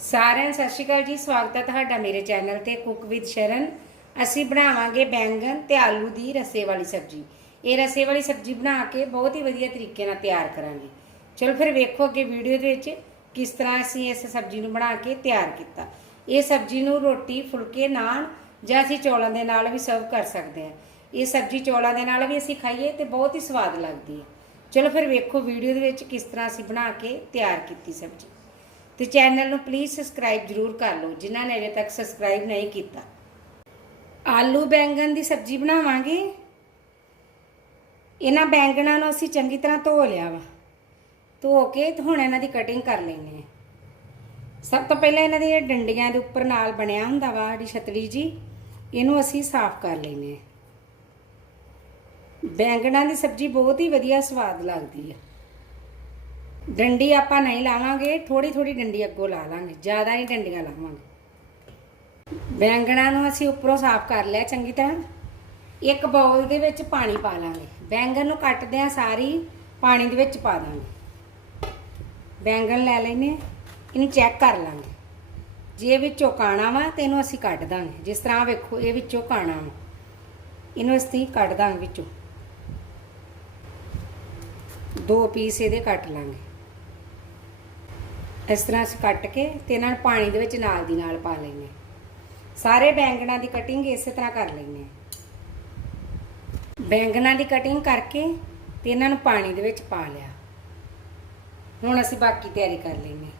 ਸਾਰਿਆਂ ਨੂੰ ਸਤਿ ਸ਼੍ਰੀ ਅਕਾਲ ਜੀ, ਸਵਾਗਤ ਹੈ ਤੁਹਾਡਾ ਮੇਰੇ ਚੈਨਲ ਤੇ ਕੁੱਕ ਵਿਦ ਸ਼ਰਨ। ਅਸੀਂ ਬਣਾਵਾਂਗੇ ਬੈਂਗਣ ਤੇ ਆਲੂ ਦੀ ਰਸੇ ਵਾਲੀ ਸਬਜ਼ੀ। ਇਹ ਰਸੇ ਵਾਲੀ ਸਬਜ਼ੀ ਬਣਾ ਕੇ ਬਹੁਤ ਹੀ ਵਧੀਆ ਤਰੀਕੇ ਨਾਲ ਤਿਆਰ ਕਰਾਂਗੇ। ਚਲੋ ਫਿਰ ਵੇਖੋ ਅੱਗੇ ਵੀਡੀਓ ਦੇ ਵਿੱਚ ਕਿਸ ਤਰ੍ਹਾਂ ਅਸੀਂ ਇਸ ਸਬਜ਼ੀ ਨੂੰ ਬਣਾ ਕੇ ਤਿਆਰ ਕੀਤਾ। ਇਹ ਸਬਜ਼ੀ ਨੂੰ ਰੋਟੀ, ਫੁਲਕੇ ਨਾਨ ਜਾਂ ਅਸੀਂ ਚੌਲਾਂ ਦੇ ਨਾਲ ਵੀ ਸਰਵ ਕਰ ਸਕਦੇ ਹਾਂ। ਇਹ ਸਬਜ਼ੀ ਚੌਲਾਂ ਦੇ ਨਾਲ ਵੀ ਅਸੀਂ ਖਾਈਏ ਤੇ ਬਹੁਤ ਹੀ ਸਵਾਦ ਲੱਗਦੀ ਹੈ। ਚਲੋ ਫਿਰ ਵੇਖੋ ਵੀਡੀਓ ਦੇ ਵਿੱਚ ਕਿਸ ਤਰ੍ਹਾਂ ਅਸੀਂ ਬਣਾ ਕੇ ਤਿਆਰ ਕੀਤੀ ਸਬਜ਼ੀ। ਤੇ ਚੈਨਲ ਨੂੰ ਪਲੀਜ਼ ਸਬਸਕ੍ਰਾਈਬ ਜਰੂਰ ਕਰ ਲਓ, ਜਿਨ੍ਹਾਂ ਨੇ ਅਜੇ ਤੱਕ ਸਬਸਕ੍ਰਾਈਬ ਨਹੀਂ ਕੀਤਾ। ਆਲੂ ਬੈਂਗਣ ਦੀ ਸਬਜ਼ੀ ਬਣਾਵਾਂਗੇ। ਇਹਨਾਂ ਬੈਂਗਣਾਂ ਨੂੰ ਅਸੀਂ ਚੰਗੀ ਤਰ੍ਹਾਂ ਧੋ ਲਿਆ ਵਾ। ਧੋ ਕੇ ਤੇ ਹੁਣ ਇਹਨਾਂ ਦੀ ਕਟਿੰਗ ਕਰ ਲੈਣੀ ਹੈ। ਸਭ ਤੋਂ ਪਹਿਲਾਂ ਇਹਨਾਂ ਦੀਆਂ ਡੰਡੀਆਂ ਦੇ ਉੱਪਰ ਨਾਲ ਬਣਿਆ ਹੁੰਦਾ ਵਾ ਜਿਹੜੀ ਛਤਰੀ ਜੀ, ਇਹਨੂੰ ਅਸੀਂ ਸਾਫ਼ ਕਰ ਲੈਨੇ ਬੈਂਗਣਾਂ ਦੀ ਸਬਜ਼ੀ ਬਹੁਤ ਹੀ ਵਧੀਆ ਸਵਾਦ ਲੱਗਦੀ ਹੈ ਡੰਡੀ ਆਪਾਂ ਨਹੀਂ ਲਾਵਾਂਗੇ ਥੋੜੀ ਥੋੜੀ ਡੰਡੀ ਅੱਗੋਂ ਲਾ ਲਾਂਗੇ, ਜ਼ਿਆਦਾ ਨਹੀਂ ਡੰਡੀਆਂ ਲਾਵਾਂਗੇ। ਬੈਂਗਣਾਂ ਨੂੰ ਅਸੀਂ ਉੱਪਰੋਂ ਸਾਫ਼ ਕਰ ਲਿਆ ਚੰਗੀ ਤਰ੍ਹਾਂ। ਇੱਕ ਬਾਉਲ ਦੇ ਵਿੱਚ ਪਾਣੀ ਪਾ ਲਾਂਗੇ। ਬੈਂਗਣ ਨੂੰ ਕੱਟਦੇ ਆ ਸਾਰੀ, ਪਾਣੀ ਦੇ ਵਿੱਚ ਪਾ ਦਾਂਗੇ। ਬੈਂਗਣ ਲੈ ਲੈਨੇ ਇਹਨੂੰ ਚੈੱਕ ਕਰ ਲਾਂਗੇ। ਜੇ ਇਹ ਵਿੱਚੋਂ ਕਾਣਾ ਵਾ ਤੇ ਇਹਨੂੰ ਅਸੀਂ ਕੱਢ ਦਾਂਗੇ। ਜਿਸ ਤਰ੍ਹਾਂ ਵੇਖੋ, ਇਹ ਵਿੱਚੋਂ ਕਾਣਾ ਵਾ। ਇਹਨੂੰ ਅਸੀਂ ਕੱਢ ਦਾਂਗੇ ਵਿੱਚੋਂ। ਦੋ ਪੀਸ ਇਹਦੇ ਕੱਟ ਲਾਂਗੇ। ਇਸ ਤਰ੍ਹਾਂ ਅਸੀਂ ਕੱਟ ਕੇ ਤੇ ਇਹਨਾਂ ਨੂੰ ਪਾਣੀ ਦੇ ਵਿੱਚ ਨਾਲ ਦੀ ਨਾਲ ਪਾ ਲੈਣੇ ਸਾਰੇ ਬੈਂਗਣਾ ਦੀ ਕਟਿੰਗ ਇਸੇ ਤਰ੍ਹਾਂ ਕਰ ਲੈਣੇ ਬੈਂਗਣਾਂ ਦੀ ਕਟਿੰਗ ਕਰਕੇ ਤੇ ਇਹਨਾਂ ਨੂੰ ਪਾਣੀ ਦੇ ਵਿੱਚ ਪਾ ਲਿਆ। ਹੁਣ ਅਸੀਂ ਬਾਕੀ ਤਿਆਰੀ ਕਰ ਲੈਣੇ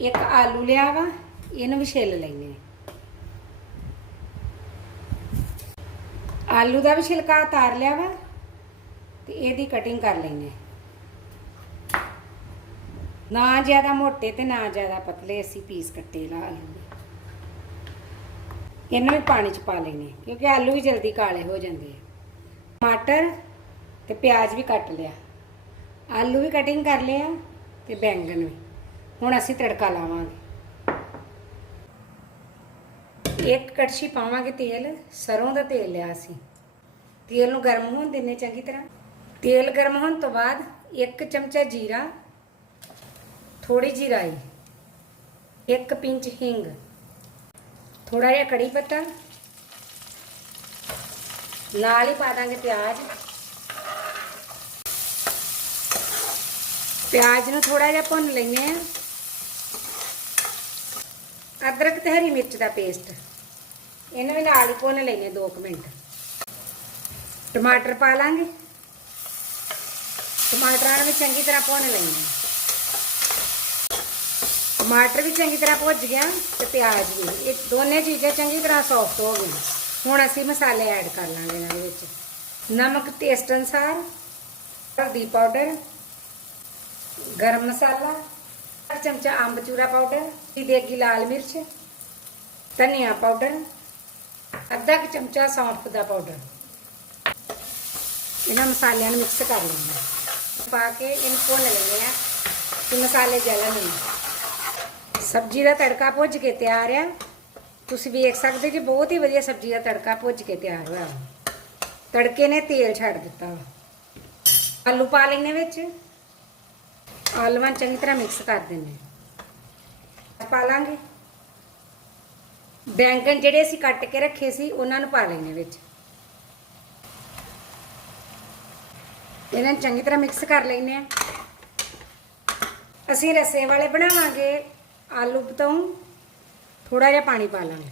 ਇੱਕ ਆਲੂ ਲਿਆ ਵਾ, ਇਹਨੂੰ ਵੀ ਛਿੱਲ ਲੈਣੇ ਆਲੂ ਦਾ ਵੀ ਛਿਲਕਾ ਉਤਾਰ ਲਿਆ ਵਾ ਤੇ ਇਹਦੀ ਕਟਿੰਗ ਕਰ ਲੈਣੇ ਨਾ ਜ਼ਿਆਦਾ ਮੋਟੇ ਤੇ ਨਾ ਜ਼ਿਆਦਾ ਪਤਲੇ ਅਸੀਂ ਪੀਸ ਕੱਟੇ ਲਾ ਆਲੂ ਦੇ ਇਹਨਾਂ ਵੀ ਪਾਣੀ ਚ ਪਾ ਲੈਣੇ ਕਿਉਂਕਿ ਆਲੂ ਵੀ ਜਲਦੀ ਕਾਲੇ ਹੋ ਜਾਂਦੇ ਆ। ਟਮਾਟਰ ਤੇ ਪਿਆਜ਼ ਵੀ ਕੱਟ ਲਿਆ। ਆਲੂ ਵੀ ਕਟਿੰਗ ਕਰ ਲਿਆ ਤੇ ਬੈਂਗਣ ਵੀ। ਹੁਣ ਅਸੀਂ ਤੜਕਾ ਲਾਵਾਂਗੇ। ਇੱਕ ਕੜਛੀ ਪਾਵਾਂਗੇ ਤੇਲ, ਸਰੋਂ ਦਾ ਤੇਲ ਲਿਆ ਅਸੀਂ ਤੇਲ ਨੂੰ ਗਰਮ ਹੋਣ ਦਿੰਨੇ ਚੰਗੀ ਤਰ੍ਹਾਂ। ਤੇਲ ਗਰਮ ਹੋਣ ਤੋਂ ਬਾਅਦ ਇੱਕ ਚਮਚਾ ਜੀਰਾ ਥੋੜੀ ਜਿਹੀ ਰਾਈ, ਇੱਕ ਪਿੰਚ ਹਿੰਗ ਥੋੜਾ ਜਿਹਾ ਕੜੀ ਪੱਤਾ, ਨਾਲ ਹੀ ਪਾ ਦਾਂਗੇ ਪਿਆਜ਼। ਪਿਆਜ਼ ਨੂੰ ਥੋੜਾ ਜਿਹਾ ਭੁੰਨ ਲੈਨੇ ਆ ਅਦਰਕ ਤੇ ਹਰੀ ਮਿਰਚ ਦਾ ਪੇਸਟ, ਇਹਨੂੰ ਵੀ ਨਾਲ ਹੀ ਭੁੰਨ ਲੈਨੇ 2 ਮਿੰਟ। ਟਮਾਟਰ ਪਾ ਲਾਂਗੇ। ਟਮਾਟਰਾਂ ਨੂੰ ਵੀ ਚੰਗੀ ਤਰ੍ਹਾਂ ਭੁੰਨ ਲੈਣੇ ਟਮਾਟਰ ਵੀ ਚੰਗੀ ਤਰ੍ਹਾਂ ਭੁੱਜ ਗਿਆ ਤੇ ਪਿਆਜ਼ ਵੀ ਇਹ ਦੋਨੇ ਚੀਜ਼ਾਂ ਚੰਗੀ ਤਰ੍ਹਾਂ ਸੌਫਟ ਹੋ ਗਈਆਂ ਹੁਣ ਅਸੀਂ ਮਸਾਲੇ ਐਡ ਕਰ ਲਾਂਗੇ ਇਹਨਾਂ ਦੇ ਵਿੱਚ ਨਮਕ ਟੇਸਟ ਅਨਸਾਰ ਹਲਦੀ ਪਾਊਡਰ ਗਰਮ ਮਸਾਲਾ ਇੱਕ ਚਮਚਾ ਅੰਬ ਚੂਰਾ ਪਾਊਡਰ ਦੇਗੀ ਲਾਲ ਮਿਰਚ ਧਨੀਆ ਪਾਊਡਰ ਅੱਧਾ ਕੁ ਚਮਚਾ ਸੌਂਫ ਦਾ ਪਾਊਡਰ ਇਹਨਾਂ ਮਸਾਲਿਆਂ ਨੂੰ ਮਿਕਸ ਕਰ ਲੈਣਾ ਪਾ ਕੇ ਇਹਨੂੰ ਭੁੰਨ ਲੈਣੇ ਆ ਕਿ ਮਸਾਲੇ ਜਲਣ ਨਹੀਂ ਸਬਜ਼ੀ ਦਾ ਤੜਕਾ ਭੁੱਜ ਕੇ ਤਿਆਰ ਆ। ਤੁਸੀਂ ਵੇਖ ਸਕਦੇ ਜੀ ਬਹੁਤ ਹੀ ਵਧੀਆ ਸਬਜ਼ੀ ਦਾ ਤੜਕਾ ਭੁੱਜ ਕੇ ਤਿਆਰ ਹੋਇਆ। ਵਾ। ਤੜਕੇ ਨੇ ਤੇਲ ਛੱਡ ਦਿੱਤਾ। ਵਾ। ਆਲੂ ਪਾ ਲੈਣੇ ਵਿੱਚ। ਆਲੂਆਂ ਨੂੰ ਚੰਗੀ ਤਰ੍ਹਾਂ ਮਿਕਸ ਕਰ ਦਿੰਨੇ ਪਾ ਲਾਂਗੇ। ਬੈਂਗਣ ਜਿਹੜੇ ਅਸੀਂ ਕੱਟ ਕੇ ਰੱਖੇ ਸੀ, ਉਹਨਾਂ ਨੂੰ ਪਾ ਲੈਣੇ ਵਿੱਚ। ਇਹਨਾਂ ਨੂੰ ਚੰਗੀ ਤਰ੍ਹਾਂ ਮਿਕਸ ਕਰ ਲੈਨੇ ਆ। ਅਸੀਂ ਰਸੇ ਵਾਲੇ ਬਣਾਵਾਂਗੇ। ਆਲੂ ਬਤਾਉ ਥੋੜਾ ਜਿਹਾ ਪਾਣੀ ਪਾ ਲਾਂਗੇ।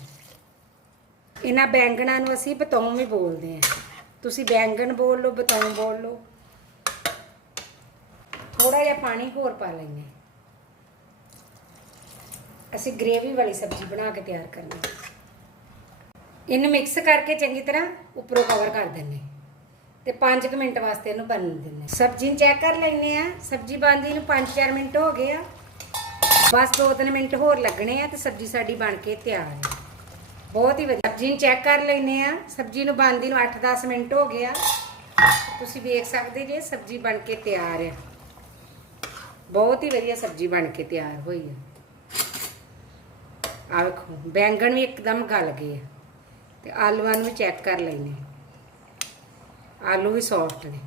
ਇਹਨਾਂ ਬੈਂਗਣਾਂ ਨੂੰ ਅਸੀਂ ਬਤਾਉ ਵੀ ਬੋਲਦੇ ਆ ਤੁਸੀਂ ਬੈਂਗਣ ਬੋਲ ਲਓ ਬਤਾਉ ਬੋਲ ਲਓ। ਥੋੜਾ ਜਿਹਾ ਪਾਣੀ ਹੋਰ ਪਾ ਲੈਂਗੇ ਅਸੀਂ ਗ੍ਰੇਵੀ ਵਾਲੀ ਸਬਜ਼ੀ ਬਣਾ ਕੇ ਤਿਆਰ ਕਰਨੀ ਇਹਨੂੰ ਮਿਕਸ ਕਰਕੇ ਚੰਗੀ ਤਰ੍ਹਾਂ ਉੱਪਰੋਂ ਕਵਰ ਕਰ ਦਿੰਨੇ ਤੇ 5 ਮਿੰਟ ਵਾਸਤੇ ਇਹਨੂੰ ਬਣਨ ਦਿੰਨੇ ਸਬਜ਼ੀ ਨੂੰ ਚੈੱਕ ਕਰ ਲੈਨੇ ਆ ਸਬਜ਼ੀ ਬਣਦੀ ਨੂੰ 5-4 ਮਿੰਟ ਹੋ ਗਏ ਆ। ਬਸ 2-3 ਮਿੰਟ ਹੋਰ ਲੱਗਣੇ ਆ ਤੇ ਸਬਜ਼ੀ ਸਾਡੀ ਬਣ ਕੇ ਤਿਆਰ ਹੈ ਬਹੁਤ ਹੀ ਵਧੀਆ। ਸਬਜ਼ੀ ਨੂੰ ਚੈੱਕ ਕਰ ਲੈਨੇ ਆ। ਸਬਜ਼ੀ ਨੂੰ ਬਣਦੀ ਨੂੰ 8-10 ਮਿੰਟ ਹੋ ਗਏ ਆ। ਤੁਸੀਂ ਵੇਖ ਸਕਦੇ ਜੇ ਸਬਜ਼ੀ ਬਣ ਕੇ ਤਿਆਰ ਹੈ ਬਹੁਤ ਹੀ ਵਧੀਆ ਸਬਜ਼ੀ ਬਣ ਕੇ ਤਿਆਰ ਹੋਈ ਹੈ ਆ ਵੇਖੋ, ਬੈਂਗਣ ਵੀ ਇੱਕਦਮ ਗਲ ਗਏ ਆ। ਤੇ ਆਲੂਆਂ ਨੂੰ ਵੀ ਚੈੱਕ ਕਰ ਲੈਨੇ ਆਲੂ ਵੀ ਸੌਫਟ ਨੇ।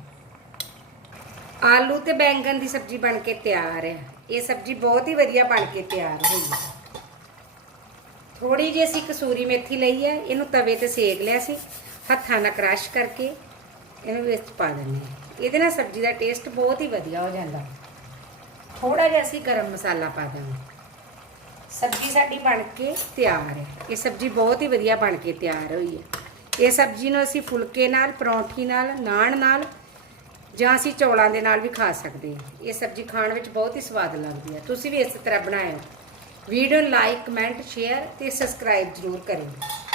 ਆਲੂ ਤੇ ਬੈਂਗਣ ਦੀ ਸਬਜ਼ੀ ਬਣ ਕੇ ਤਿਆਰ ਹੈ ਇਹ ਸਬਜ਼ੀ ਬਹੁਤ ਹੀ ਵਧੀਆ ਬਣ ਕੇ ਤਿਆਰ ਹੋਈ ਹੈ। ਥੋੜੀ ਜਿਹੀ ਅਸੀਂ ਕਸੂਰੀ ਮੇਥੀ ਲਈ ਹੈ, ਇਹਨੂੰ ਤਵੇ ਤੇ ਸੇਕ ਲਿਆ ਸੀ। ਹੱਥਾਂ ਨਾਲ ਕ੍ਰਸ਼ ਕਰਕੇ ਇਹਨੂੰ ਵਿੱਚ ਪਾ ਦਿੰਦੇ ਹਾਂ। ਇਹਦੇ ਨਾਲ ਸਬਜ਼ੀ ਦਾ ਟੇਸਟ ਬਹੁਤ ਹੀ ਵਧੀਆ ਹੋ ਜਾਂਦਾ। ਥੋੜਾ ਜਿਹਾ ਅਸੀਂ ਗਰਮ ਮਸਾਲਾ ਪਾ ਦਾਂਗੇ ਸਬਜ਼ੀ ਸਾਡੀ ਬਣ ਕੇ ਤਿਆਰ ਹੈ। ਇਹ ਸਬਜ਼ੀ ਬਹੁਤ ਹੀ ਵਧੀਆ ਬਣ ਕੇ ਤਿਆਰ ਹੋਈ ਹੈ। ਇਹ ਸਬਜ਼ੀ ਨੂੰ ਅਸੀਂ ਫੁਲਕੇ ਨਾਲ, ਪਰੌਂਠੀ ਨਾਲ, ਨਾਨ ਨਾਲ ਜਾਂ ਅਸੀਂ ਚੌਲਾਂ ਦੇ ਨਾਲ ਵੀ ਖਾ ਸਕਦੇ ਹਾਂ। ਇਹ ਸਬਜ਼ੀ ਖਾਣ ਵਿੱਚ ਬਹੁਤ ਹੀ ਸਵਾਦ ਲੱਗਦੀ ਹੈ। ਤੁਸੀਂ ਵੀ ਇਸ ਤਰ੍ਹਾਂ ਬਣਾਇਓ। ਵੀਡੀਓ ਲਾਈਕ, ਕਮੈਂਟ, ਸ਼ੇਅਰ ਤੇ ਸਬਸਕ੍ਰਾਈਬ ਜ਼ਰੂਰ ਕਰਿਓ।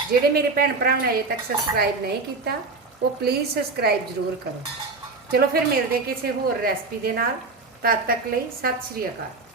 ਜਿਹੜੇ ਮੇਰੇ ਭੈਣ ਭਰਾ ਨੇ ਅਜੇ ਤੱਕ ਸਬਸਕ੍ਰਾਈਬ ਨਹੀਂ ਕੀਤਾ, ਉਹ ਪਲੀਜ਼ ਸਬਸਕ੍ਰਾਈਬ ਜ਼ਰੂਰ ਕਰੋ। ਚਲੋ ਫਿਰ ਮਿਲਦੇ ਕਿਸੇ ਹੋਰ ਰੈਸਪੀ ਦੇ ਨਾਲ। ਤਦ ਤੱਕ ਲਈ ਸਤਿ ਸ਼੍ਰੀ ਅਕਾਲ।